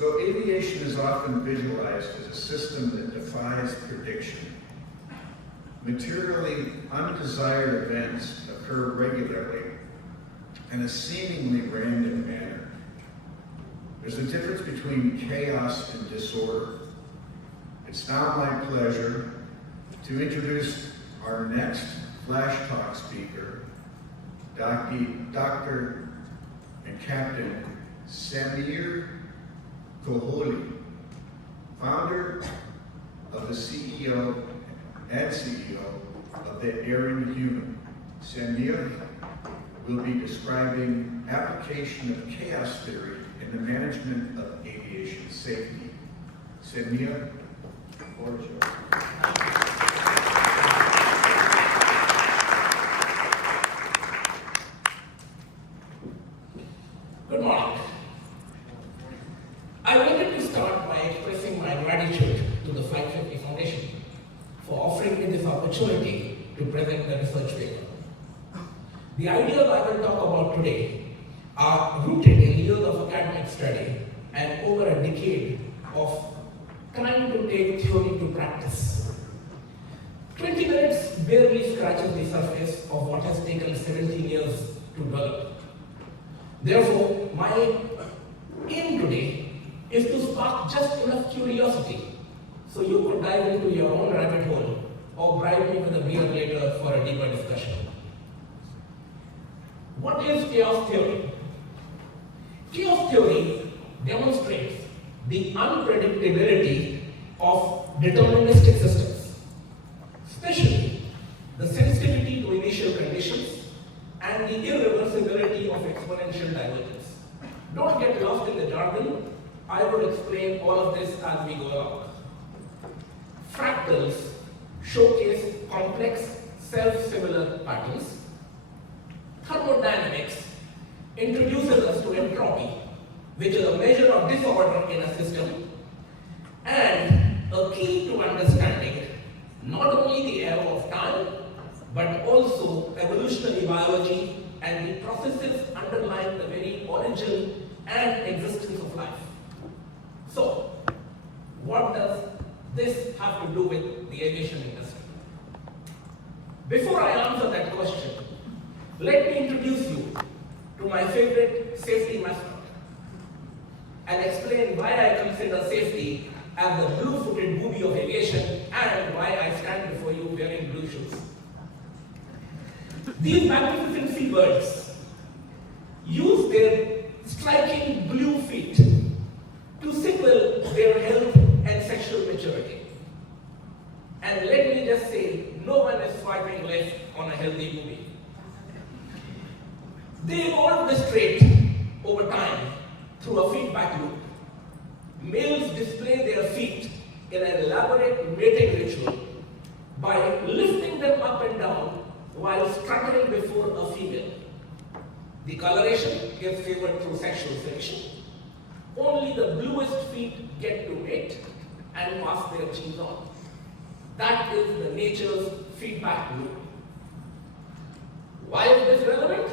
So aviation is often visualized as a system that defies prediction. Materially undesired events occur regularly in a seemingly random manner. There's a difference between chaos and disorder. It's now my pleasure to introduce our next Flash Talk speaker, Dr. and Captain Samir Koholi, founder of the CEO of the Erring Human. Samir will be describing application of chaos theory in the management of aviation safety. Samir, the floor is yours. Good morning. I wanted to start by expressing my gratitude to the Flight Safety Foundation for offering me this opportunity to present the research paper. The ideas I will talk about today are rooted in years of academic study and over a decade of trying to take theory to practice. 20 minutes barely scratches the surface of what has taken 17 years to develop. Therefore, my aim today is to spark just enough curiosity so you could dive into your own rabbit hole or bribe me with a beer later for a deeper discussion. What is chaos theory? Chaos theory demonstrates the unpredictability of deterministic systems, especially the sensitivity to initial conditions and the irreversibility of exponential divergence. Don't get lost in the jargon. I will explain all of this as we go along. Fractals showcase complex, self-similar patterns. Thermodynamics introduces us to entropy, which is a measure of disorder in a system, and a key to understanding not only the error of time, but also evolutionary biology and the processes underlying the very origin and existence of life. So, what does this have to do with the aviation industry? Before I answer that question, let me introduce you to my favorite safety mascot and explain why I consider safety as the blue-footed booby of aviation and why I stand before you wearing blue shoes. These magnificent seabirds use their striking blue feet to signal their health and sexual maturity. And let me just say, no one is swiping left on a healthy booby. They evolved this trait over time through a feedback loop. Males display their feet in an elaborate mating ritual by lifting them up and down while struggling before a female. The coloration is favored through sexual selection. Only the bluest feet get to mate and pass their genes on. That is the nature's feedback loop. Why is this relevant?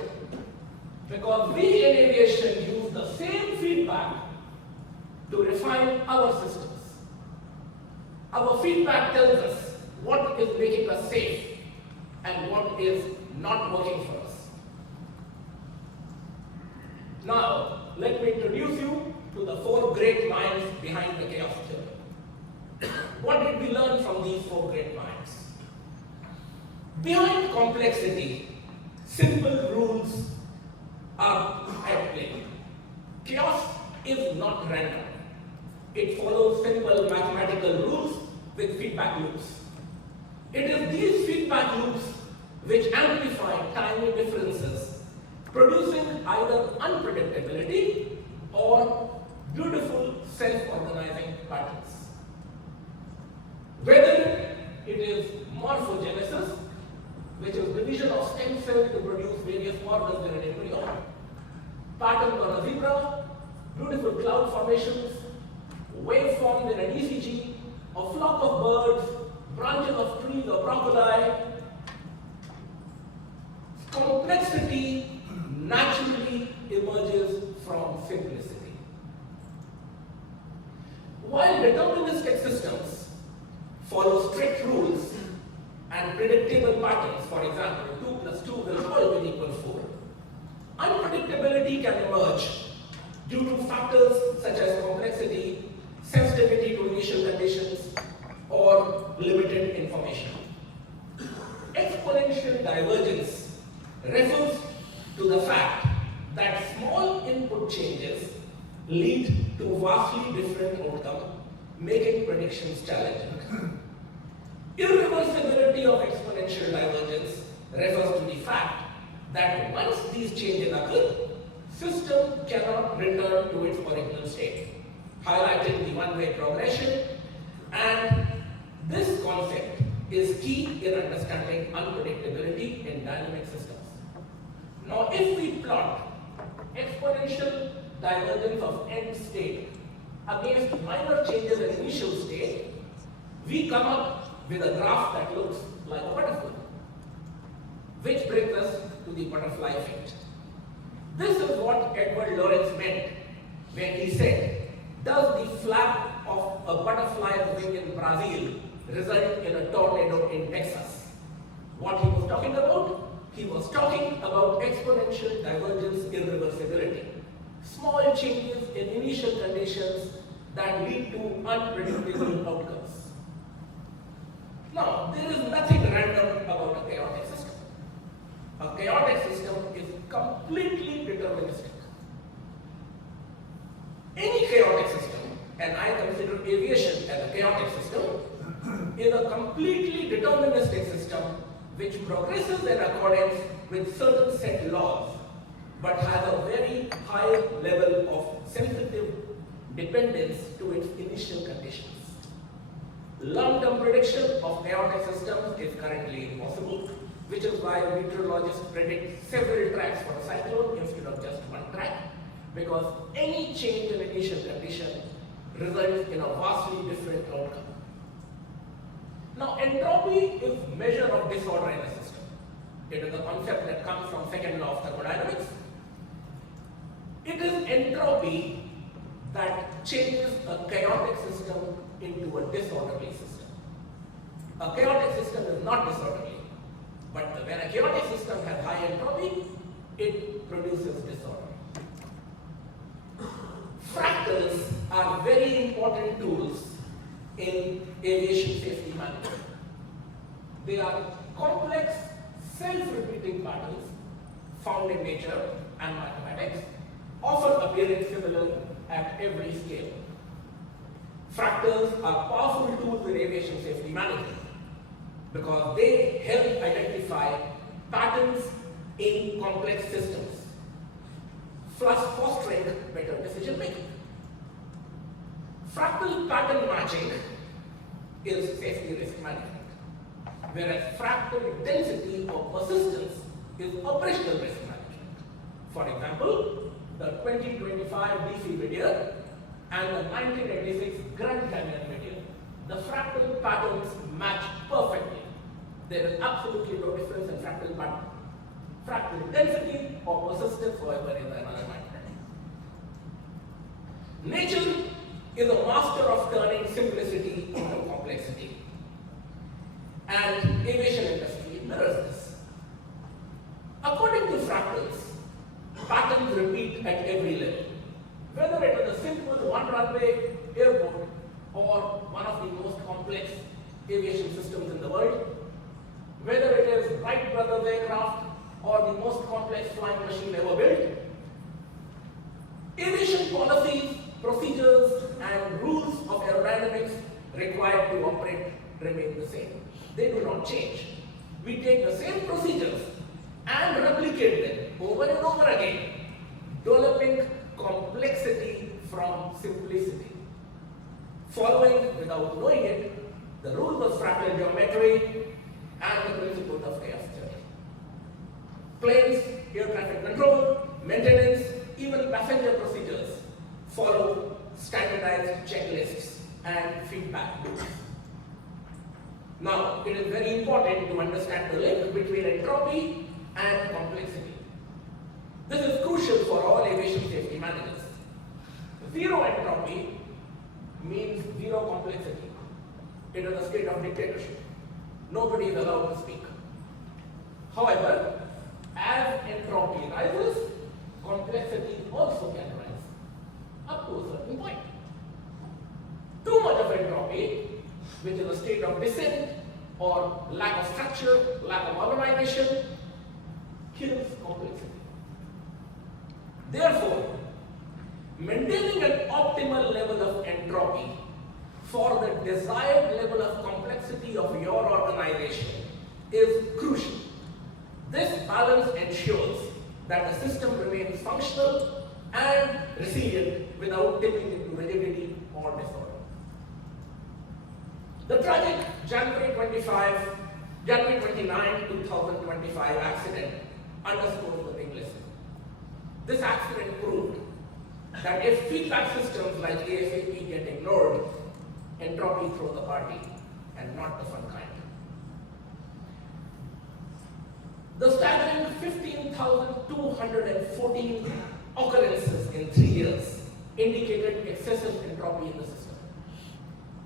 Because we in aviation use the same feedback to refine our systems. Our feedback tells us what is making us safe and what is not working for us. Now, let me introduce you to the four great minds behind the chaos theory. What did we learn from these four great minds? Behind complexity, simple rules are at play. Chaos is not random. It follows simple mathematical rules with feedback loops. It is these feedback loops which amplify tiny differences, producing either unpredictability or beautiful self-organizing patterns. Whether it is morphogenesis, which is division of stem cells to produce various organs in an embryo, patterns on a zebra, beautiful cloud formations, waveforms in an ECG, a flock of birds, branches of trees or crocodile. Complexity naturally emerges from simplicity. While deterministic systems follow strict rules and predictable patterns, for example, 2 plus 2 will always equal 4, unpredictability can emerge due to factors such as complexity, sensitivity to initial conditions, or limited information. Exponential divergence refers to the fact that small input changes lead to vastly different outcomes, making predictions challenging. Irreversibility of exponential divergence refers to the fact that once these changes occur, system cannot return to its original state, highlighting the one-way progression, and this concept is key in understanding unpredictability in dynamic systems. Now, if we plot exponential divergence of end state against minor changes in initial state, we come up with a graph that looks like a butterfly, which brings us to the butterfly effect. This is what Edward Lorenz meant when he said, does the flap of a butterfly's wing in Brazil result in a tornado in Texas? What he was talking about? He was talking about exponential divergence irreversibility. Small changes in initial conditions that lead to unpredictable outcomes. Now, there is nothing random about a chaotic system. A chaotic system is completely deterministic. Any chaotic system, and I consider aviation as a chaotic system, is a completely deterministic system which progresses in accordance with certain set laws, but has a very high level of sensitive dependence to its initial conditions. Long-term prediction of chaotic systems is currently impossible, which is why meteorologists predict several tracks for a cyclone instead of just one track, because any change in initial condition results in a vastly different outcome. Now, entropy is measure of disorder in a system. It is a concept that comes from second law of thermodynamics. It is entropy that changes a chaotic system into a disorderly system. A chaotic system is not disorderly, but when a chaotic system has high entropy, it produces disorder. Fractals are very important tools in aviation safety management. They are complex, self-repeating patterns found in nature and mathematics, often appearing similar at every scale. Fractals are powerful tools in aviation safety management because they help identify patterns in complex systems, thus fostering better decision making. Fractal pattern matching is safety risk management, whereas fractal density or persistence is operational risk management. For example, the 2025 DC meteor and the 1986 Grand Canyon meteor, the fractal patterns match perfectly. There is absolutely no difference in fractal pattern. Fractal density or persistence, however, is another matter. Nature is a master of turning simplicity into complexity. And aviation industry mirrors this. According to fractals, patterns repeat at every level. Whether it is a simple one-runway airport or one of the most complex aviation systems in the world, whether it is Wright brothers aircraft or the most complex flying machine ever built, aviation policies, procedures, and rules of aerodynamics required to operate remain the same. They do not change. We take the same procedures and replicate them over and over again, developing complexity from simplicity. Following, without knowing it, the rules of fractal geometry and the principles of chaos theory. Planes, air traffic control, maintenance, even passenger procedures follow standardized checklists and feedback loops. Now, it is very important to understand the link between entropy and complexity. This is crucial for all aviation safety managers. Zero entropy means complexity. It is a state of dictatorship. Nobody is allowed to speak. However, as entropy rises, complexity also can rise up to a certain point. Too much of entropy, which is a state of dissent or lack of structure, lack of organization, kills complexity. Therefore, maintaining an optimal level of entropy for the desired level of complexity of your organization is crucial. This balance ensures that the system remains functional and resilient without tipping into rigidity or disorder. The tragic January 29, 2025 accident underscores the big lesson. This accident proved that if feedback systems like ASAP get ignored, entropy throws the party and not the fun kind. The staggering 15,214 occurrences in 3 years indicated excessive entropy in the system.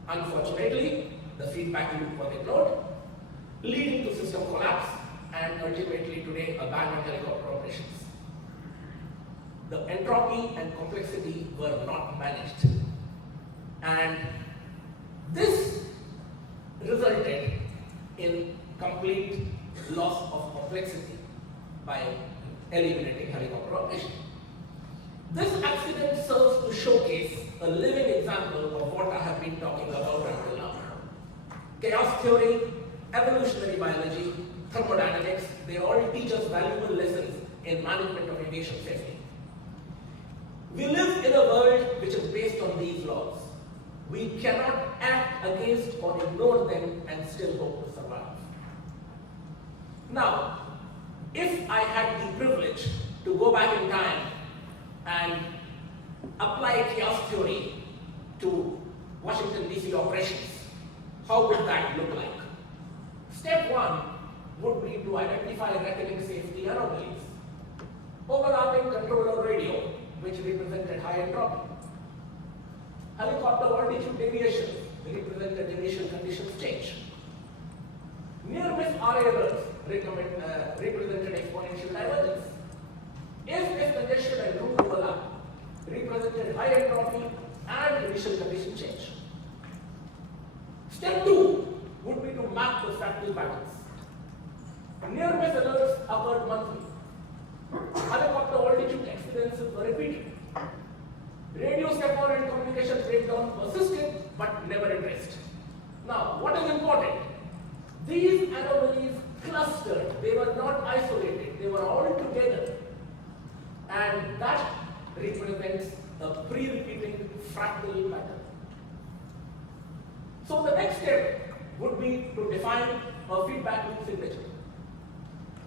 Unfortunately, the feedback loop was ignored, leading to system collapse and ultimately today a ban on helicopter operations. The entropy and complexity were not managed, and this resulted in complete loss of complexity by eliminating helicopter operation. This accident serves to showcase a living example of what I have been talking about until now. Chaos theory, evolutionary biology, thermodynamics, they all teach us valuable lessons in management of aviation safety. We live in a world which is based on these laws. We cannot act against or ignore them and still hope to survive. Now, if I had the privilege to go back in time and apply chaos theory to Washington DC operations, how would that look like? Step 1 would be to identify recurring safety anomalies. Overlapping controller radio, which represented high entropy. Helicopter altitude deviation, represented initial conditions change. Near-miss RA errors represented exponential divergence. If congestion and route overlap, represented high entropy and initial condition change. Step 2 would be to map the fractal patterns. Near-miss alerts occurred monthly. Helicopter altitude exceedances were repeated. Radio step-on and communication breakdown persisted but never addressed. Now, what is important? These anomalies clustered. They were not isolated. They were all together. And that represents a pre-repeating fractal pattern. So the next step would be to define a feedback loop signature.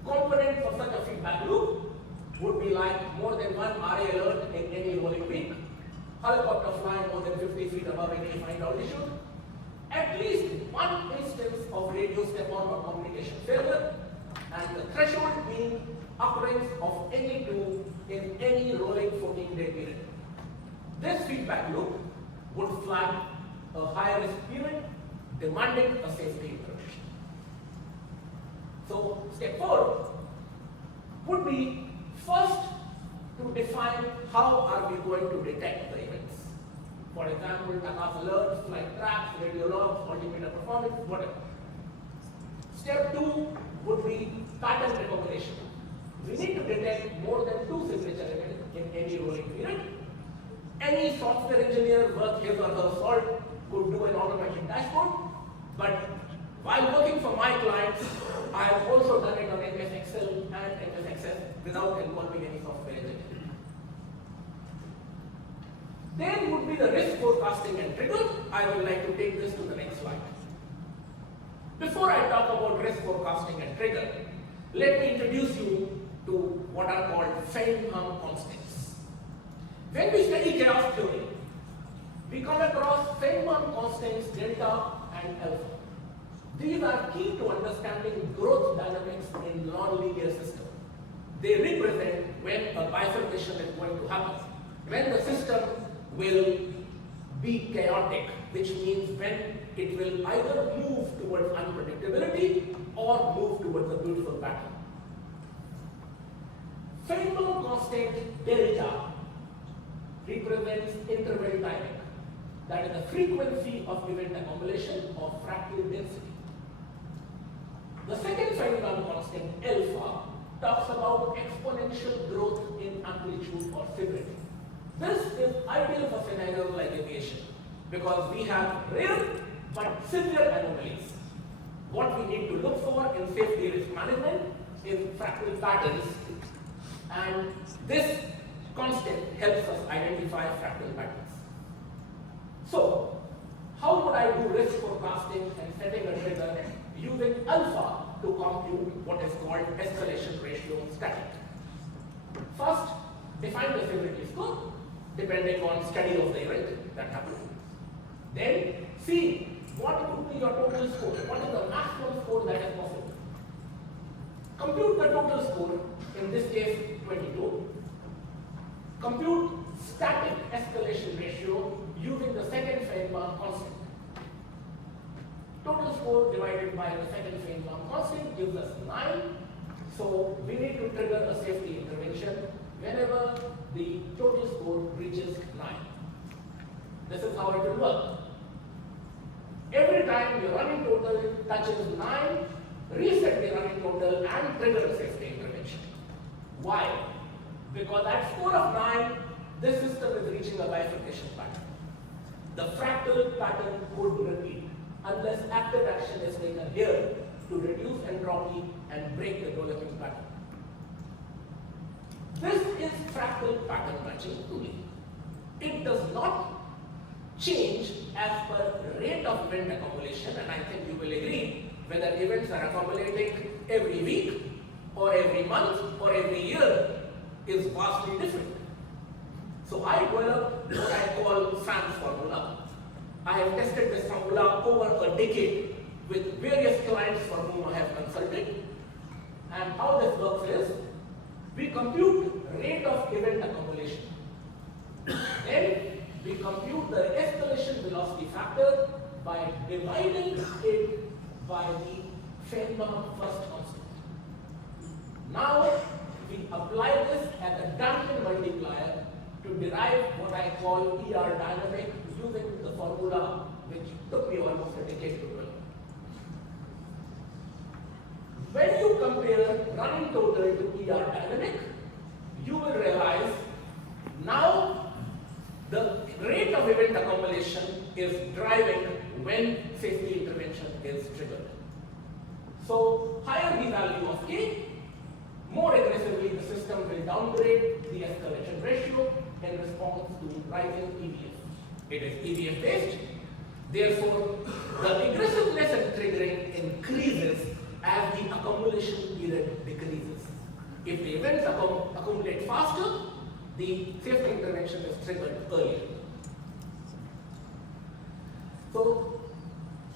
Components of such a feedback loop would be like more than one RA alert in any rolling week, helicopter flying more than 50 feet above any defined altitude, at least one instance of radio step-on or communication failure, and the threshold being occurrence of any two in any rolling 14-day period. This feedback loop would flag a high-risk period demanding a safety intervention. So, step 4 would be first to define how are we going to detect the events. For example, TACAS alerts, flight tracks, radio logs, altimeter performance, whatever. Step 2 would be pattern recognition. We need to detect more than 2 signature events in any rolling period. Any software engineer worth his or her salt could do an automated dashboard, but while working for my clients, I have also done it on MS Excel and MS Access without involving any software engineer. Then would be the risk forecasting and trigger. I would like to take this to the next slide. Before I talk about risk forecasting and trigger, let me introduce you to what are called Feynman constants. When we study chaos theory, we come across Feynman constants delta and alpha. These are key to understanding growth dynamics in non-linear systems. They represent when a bifurcation is going to happen, when the system will be chaotic, which means when it will either move towards unpredictability or move towards a beautiful pattern. Feynman constant delta represents interval timing, that is the frequency of event accumulation of fractal density. The second Feynman constant alpha talks about exponential growth in amplitude or severity. This is ideal for scenarios like aviation because we have rare but severe anomalies. What we need to look for in safety risk management is fractal patterns, and this constant helps us identify fractal patterns. So, how would I do risk forecasting and setting a trigger using alpha to compute what is called escalation ratio static? First, define the severity score depending on study of the event that happened. Then, see what would be your total score, what is the maximum score that is possible. Compute the total score, in this case 22. Compute static escalation ratio using the second Feynman constant. Total score divided by the second Feynman constant gives us 9. So we need to trigger a safety intervention whenever the total score reaches 9. This is how it will work. Every time your running total touches 9, reset the running total and trigger a safety intervention. Why? Because at score of 9, this system is reaching a bifurcation pattern. The fractal pattern would repeat unless active action is taken here to reduce entropy and break the developing pattern. This is fractal pattern matching only. It does not change as per rate of event accumulation, and I think you will agree whether events are accumulating every week or every month or every year is vastly different. So I developed what I call SANS formula. I have tested this formula over a decade with various clients for whom I have consulted. And how this works is, we compute rate of event accumulation. Then we compute the escalation velocity factor by dividing it by the Feynman first constant. Now we apply this as a damping multiplier to derive what I call ER dynamic using the formula which took me almost a decade to develop. When you compare running total to ER dynamic, you will realize now the rate of event accumulation is driving when safety intervention is triggered. So higher the value of K, more aggressively the system will downgrade the escalation ratio in response to rising EVF. It is EVF based, therefore the aggressiveness in triggering increases as the accumulation period decreases. If the events accumulate faster, the safety intervention is triggered earlier. So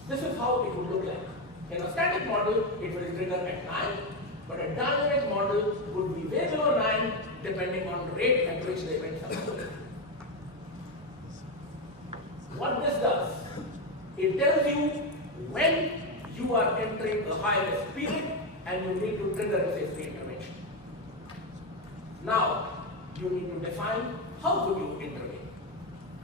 this is how it would look like. In a static model, it will trigger at 9, but a dynamic model would be way below 9 depending on the rate at which the events accumulate. What this does, it tells you when you are entering a high risk period and you need to trigger a safety intervention. Now, you need to define how would you intervene.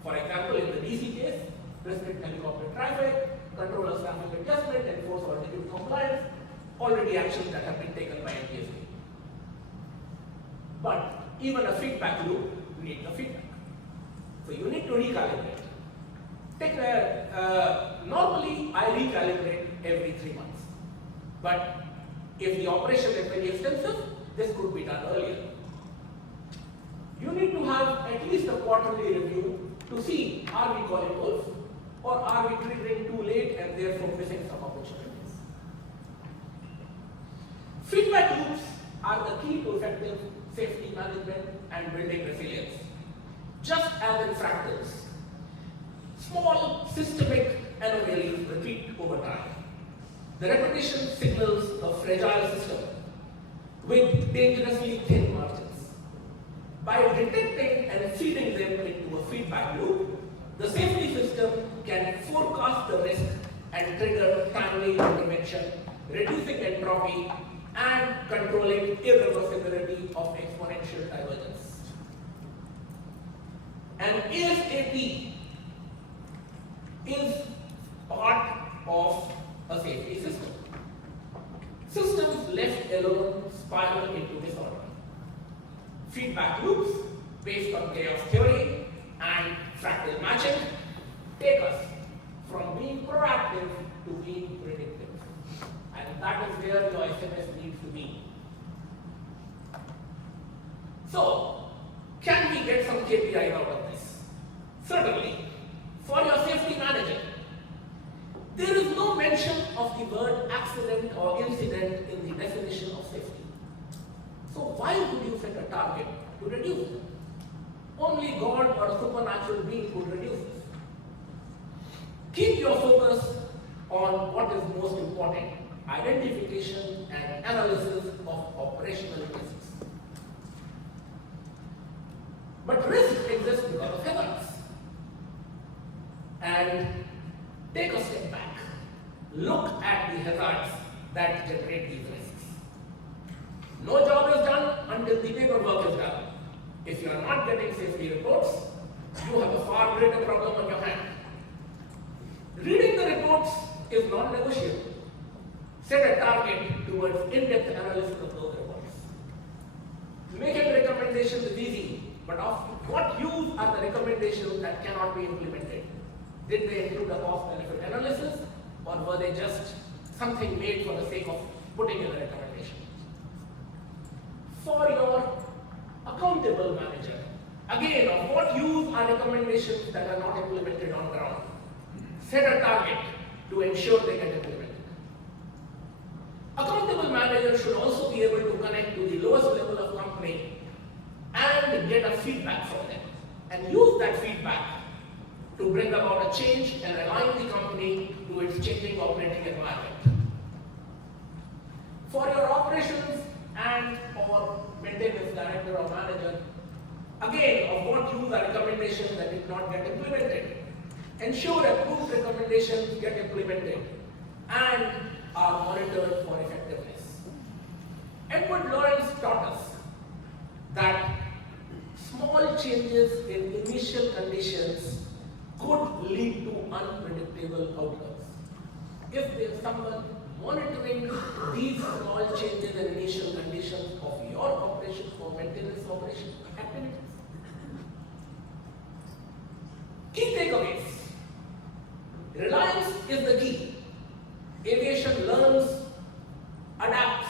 For example, in the DC case, restrict helicopter traffic, control traffic adjustment, enforce altitude compliance, already actions that have been taken by NTSB. But even a feedback loop needs a feedback. So you need to recalibrate. Normally, I recalibrate every 3 months. But if the operation is very extensive, this could be done earlier. You need to have at least a quarterly review to see, are we calling wolf or are we triggering too late and therefore missing some opportunities. Feedback loops are the key to effective safety management and building resilience. Just as in fractals, small systemic anomalies repeat over time. The repetition signals a fragile system with dangerously thin margins. By detecting and feeding them into a feedback loop, The safety system can forecast the risk and trigger timely intervention, reducing entropy and controlling irreversibility of exponential divergence. And ASAP is part of a safety system. Systems left alone spiral into disorder. Feedback loops based on chaos theory and fractal matching take us from being proactive to being predictive. And that is where your SMS needs to be. So, can we get some KPIs out of this? Certainly. For your safety manager, there is no mention of the word accident or incident in the definition of safety. So why would you set a target to reduce it? Only God or a supernatural being could reduce it. Keep your focus on what is most important, identification and analysis of operational risks. But risk exists because of hazards. And take a step back. Look at the hazards that generate these risks. No job is done until the paperwork is done. If you are not getting safety reports, you have a far greater problem on your hand. Reading the reports is non-negotiable. Set a target towards in-depth analysis of those reports. Making recommendations is easy, but of what use are the recommendations that cannot be implemented? Did they include a cost-benefit analysis, or were they just something made for the sake of putting in a recommendation? For your accountable manager, again, of what use are recommendations that are not implemented on ground? Set a target to ensure they get implemented. Accountable manager should also be able to connect to the lowest level of company and get a feedback from them, and use that feedback to bring about a change and align the company to its changing operating environment. For your operations and or maintenance director or manager, again, of what use are recommendations that did not get implemented? Ensure approved recommendations get implemented and are monitored for effectiveness. Edward Lawrence taught us that small changes in initial conditions could lead to unpredictable outcomes. If there is someone monitoring these small changes in initial conditions of your operations or maintenance operations activities. Key takeaways. Reliance is the key. Aviation learns, adapts,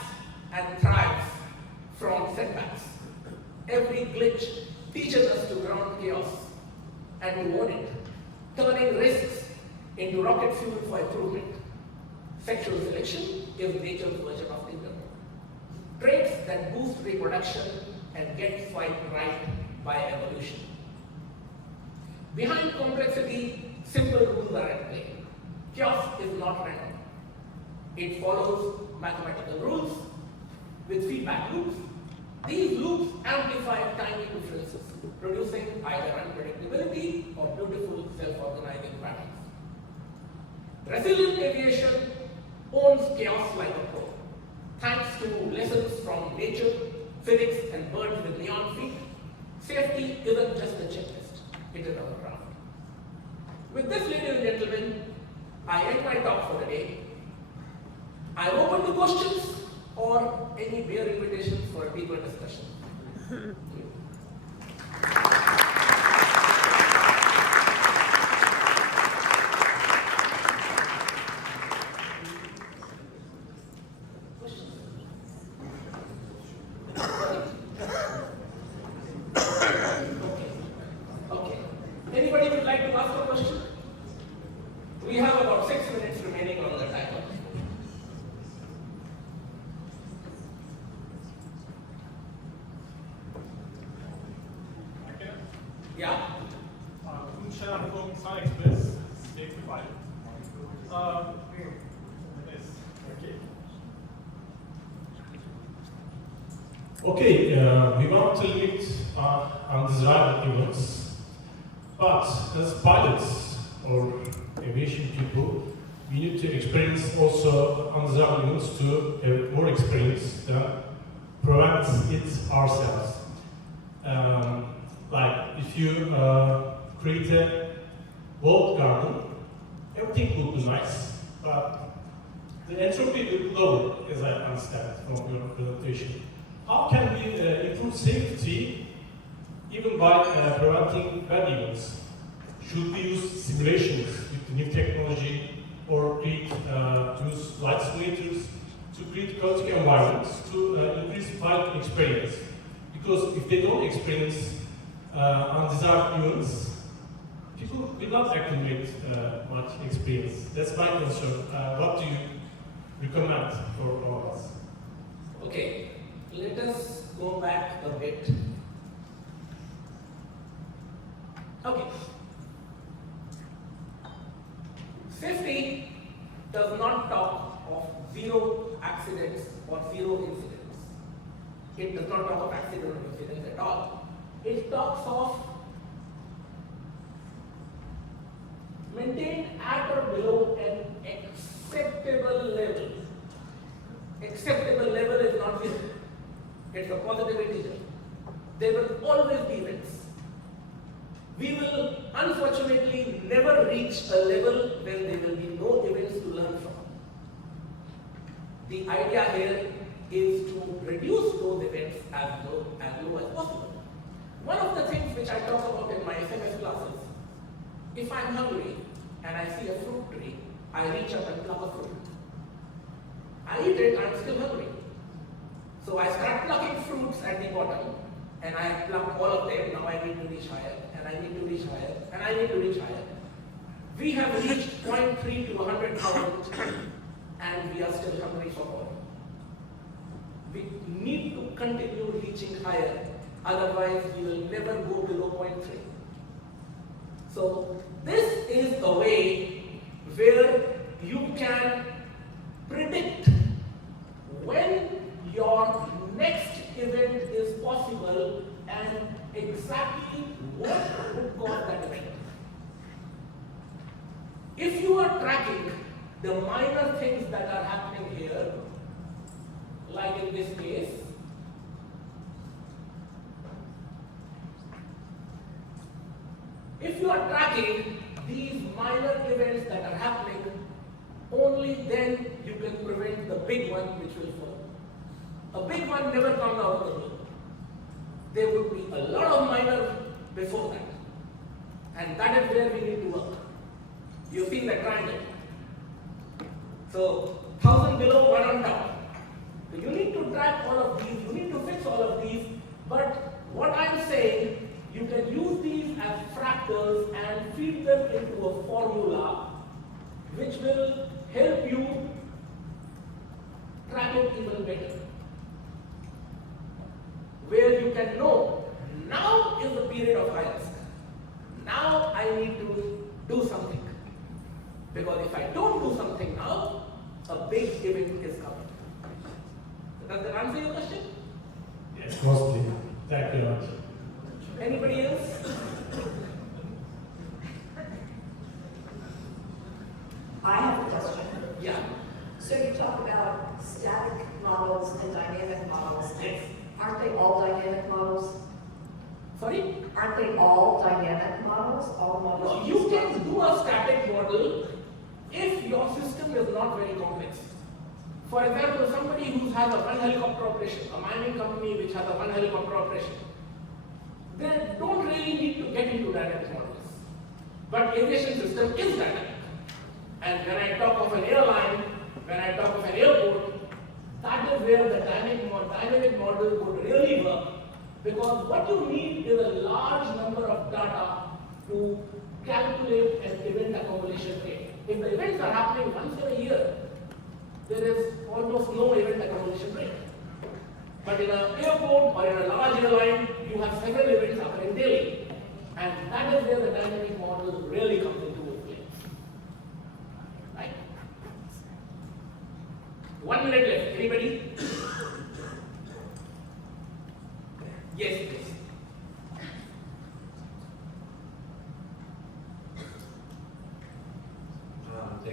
and thrives from setbacks. Every glitch teaches us to ground chaos and to own it, turning risks into rocket fuel for improvement. Sexual selection is nature's version of Tinder. Traits that boost reproduction and get swiped right by evolution. Behind complexity, simple rules are at play. Chaos is not random. It follows mathematical rules with feedback loops. These loops amplify tiny differences, producing either unpredictability or beautiful self-organizing patterns. Resilient aviation owns chaos like a pro. Thanks to lessons from nature, physics, and birds with neon feet, safety isn't just a checklist, it is our craft. With this, ladies and gentlemen, I end my talk for the day. I am open to questions or any bare invitations for a deeper discussion. Okay. Anybody would like to ask a question? We have about 6 minutes remaining on the timer. Ja? Guten Tag, Science Quiz. Nächste Frage. Okay, we want to limit undesirable events. But as pilots or aviation people, we need to experience also undesirable events to have more experience than prevent it ourselves. Like if you create a walled garden, everything would be nice, but the entropy will be lower, as I understand from your presentation. How can we improve safety even by preventing bad events? Should we use simulations with the new technology or use light simulators to create chaotic environments to increase pilot experience? Because if they don't experience undesired events, people will not accumulate much experience. That's my concern. What do you recommend for all of us? Okay, let us go back a bit. Okay. Safety does not talk of zero accidents or zero incidents. It does not talk of accident or incidents at all. It talks of maintain at or below an acceptable level. Acceptable level is not zero. It's a positive integer. There will always be events. We will unfortunately never reach a level when there will be no events to learn from. The idea here is to reduce those events as low as possible. One of the things which I talk about in my SMS classes, if I'm hungry and I see a fruit tree, I reach up and pluck a fruit. I eat it, I'm still hungry. So I start plucking fruits at the bottom, and I pluck all of them. Now I need to reach higher, and I need to reach higher, and I need to reach higher. We have reached 0.3 to 100,000, and we are still hungry for more. We need to continue reaching higher, otherwise we will never go below 0.3. So this is a way where you can predict when your next event is possible and exactly what would cause that event. If you are tracking the minor things that are happening here, like in this case, if you are tracking these minor events that are happening, only then you can prevent the big one which will follow. A big one never comes out of the blue. There would be a lot of minor before that. And that is where we need to work. You see the triangle. So 1,000 below, 1 on top. So you need to track all of these, you need to fix all of these, but what I'm saying, you can use these as fractals and feed them into a formula which will help you track it even better. Where you can know, now is the period of high risk. Now I need to do something. Because if I don't do something now, a big event is coming. Does that answer your question? Yes, mostly. Thank you very much. Anybody else? I have a question. Yeah. So you talk about static models and dynamic models. Yes. Aren't they all dynamic models? Sorry? Aren't they all dynamic models? All models? No, you can do a static model if your system is not very complex. For example, somebody who has a one helicopter operation, a mining company which has a one helicopter operation, they don't really need to get into dynamic models. But aviation system is dynamic. And when I talk of an airline, when I talk of an airport, that is where the dynamic model would really work. Because what you need is a large number of data to calculate an event accumulation rate. If the events are happening once in a year, there is almost no event accumulation rate. But in an airport or in a large airline, you have several events happening daily. And that is where the dynamic model really comes into play. Right? 1 minute left. Anybody? Yes, please.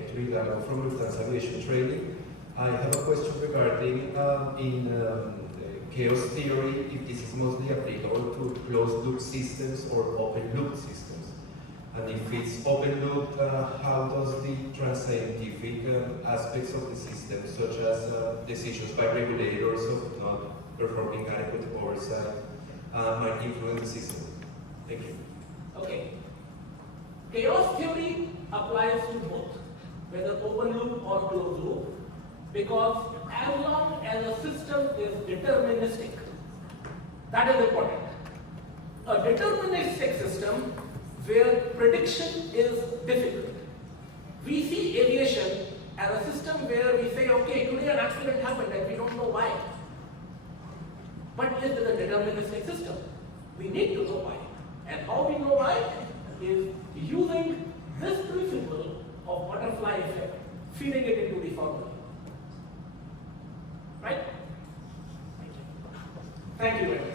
Trinidad from Lufthansa Aviation Training. I have a question regarding chaos theory, if this is mostly applicable to closed loop systems or open loop systems. And if it's open loop, how does the trans-scientific aspects of the system, such as decisions by regulators of not performing adequate oversight, might influence the system? Thank you. Okay. Chaos theory applies to both, whether open loop or closed loop, because as long as a system is deterministic, that is important. A deterministic system where prediction is difficult. We see aviation as a system where we say, okay, today an accident happened and we don't know why. But it is a deterministic system. We need to know why. And how we know why is using this principle of butterfly effect, feeding it into the formula. Right? Thank you very much.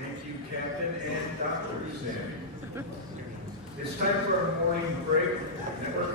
Thank you, Captain and Dr. Sammy. It's time for our morning break. Network